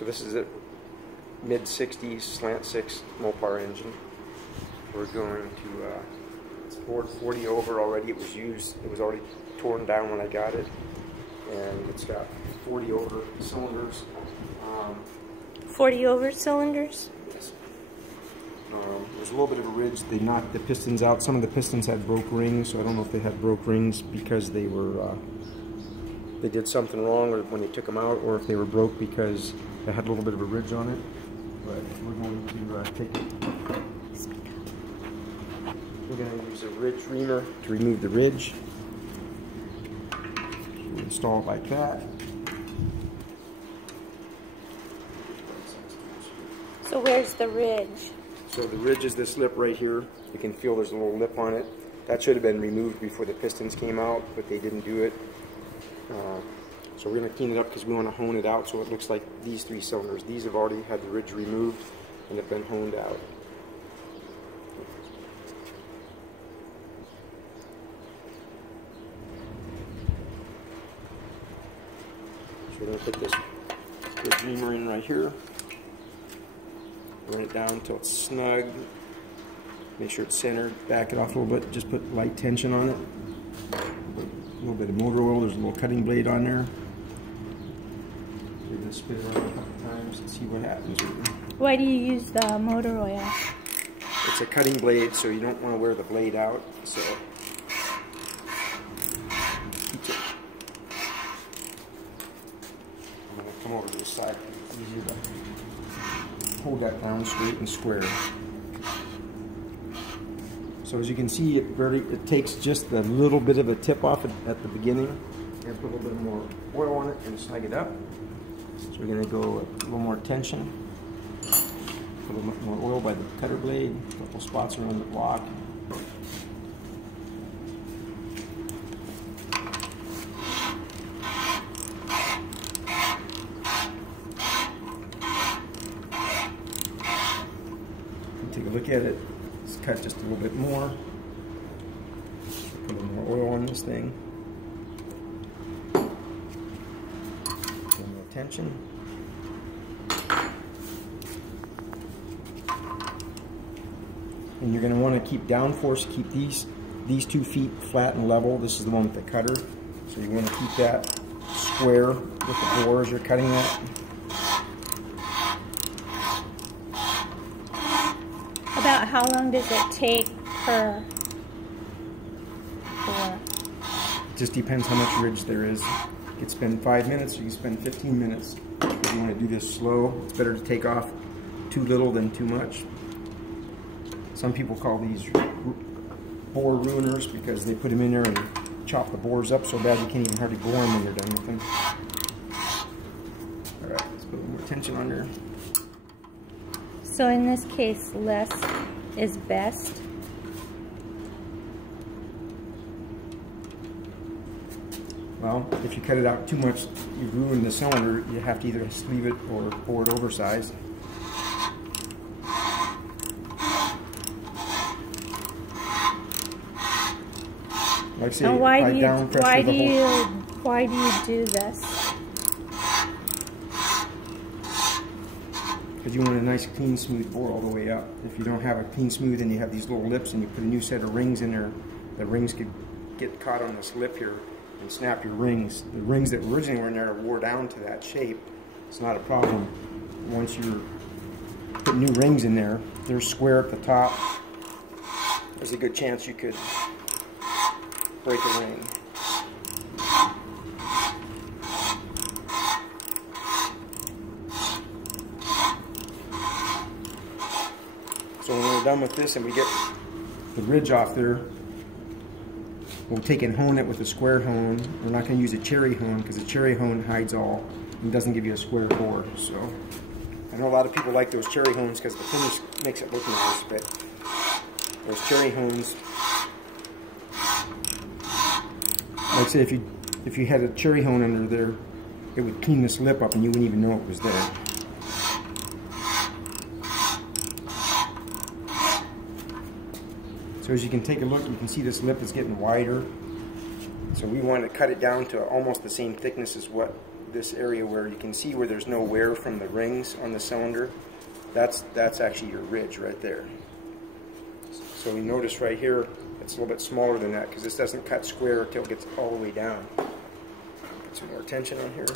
So this is a mid-60s Slant 6 Mopar engine. We're going to, it's bored 40 over already. It was used, it was already torn down when I got it. And it's got 40 over cylinders. 40 over cylinders? Yes. There's a little bit of a ridge. They knocked the pistons out. Some of the pistons had broke rings, so I don't know if they had broke rings because they were, they did something wrong or when they took them out, or if they were broke because they had a little bit of a ridge on it. But we're going to take it. We're going to use a ridge reamer to remove the ridge. We'll install it like that. So where's the ridge? So the ridge is this lip right here. You can feel there's a little lip on it. That should have been removed before the pistons came out, but they didn't do it. So we're going to clean it up because we want to hone it out so it looks like these 3 cylinders. These have already had the ridge removed and have been honed out. So we're going to put this ridge reamer in right here. Run it down until it's snug. Make sure it's centered. Back it off a little bit. Just put light tension on it. A little bit of motor oil. There's a little cutting blade on there. We're going to spin it around a couple times and see what happens. Why do you use the motor oil? It's a cutting blade, so you don't want to wear the blade out. So I'm going to come over to the side. It's easier to hold that down straight and square. So as you can see, it takes just a little bit of a tip off at the beginning. And put a little bit more oil on it and snug it up. So we're going to go a little more tension. Put a little bit more oil by the cutter blade. A couple spots around the block. Take a look at it. Let's cut just a little bit more. Put a little more oil on this thing. A little more tension. And you're going to want to keep downforce, keep these 2 feet flat and level. This is the one with the cutter. So you want to keep that square with the bore as you're cutting that. About how long does it take per bore? It just depends how much ridge there is. You can spend 5 minutes or you can spend 15 minutes. If you want to do this slow, it's better to take off too little than too much. Some people call these bore ruiners because they put them in there and chop the bores up so bad you can't even hardly bore them when you're done with them. Alright, let's put a little more tension on there. So in this case, less is best. Well, if you cut it out too much, you ruin the cylinder. You have to either sleeve it or bore it oversized. Like I say, and why do you do this? Because you want a nice, clean, smooth bore all the way up. If you don't have a clean, smooth, and you have these little lips, and you put a new set of rings in there, the rings could get caught on this lip here and snap your rings. The rings that originally were in there wore down to that shape. It's not a problem. Once you put new rings in there, they're square at the top. There's a good chance you could break a ring. So when we're done with this and we get the ridge off there, we'll take and hone it with a square hone. We're not going to use a cherry hone because a cherry hone hides all and doesn't give you a square bore. So I know a lot of people like those cherry hones because the finish makes it look nice, but those cherry hones, like I say, if you had a cherry hone under there, it would clean this lip up and you wouldn't even know it was there. So as you can take a look, you can see this lip is getting wider. So we want to cut it down to almost the same thickness as what this area where you can see where there's no wear from the rings on the cylinder, that's actually your ridge right there. So we notice right here, it's a little bit smaller than that because this doesn't cut square until it gets all the way down. Put some more tension on here.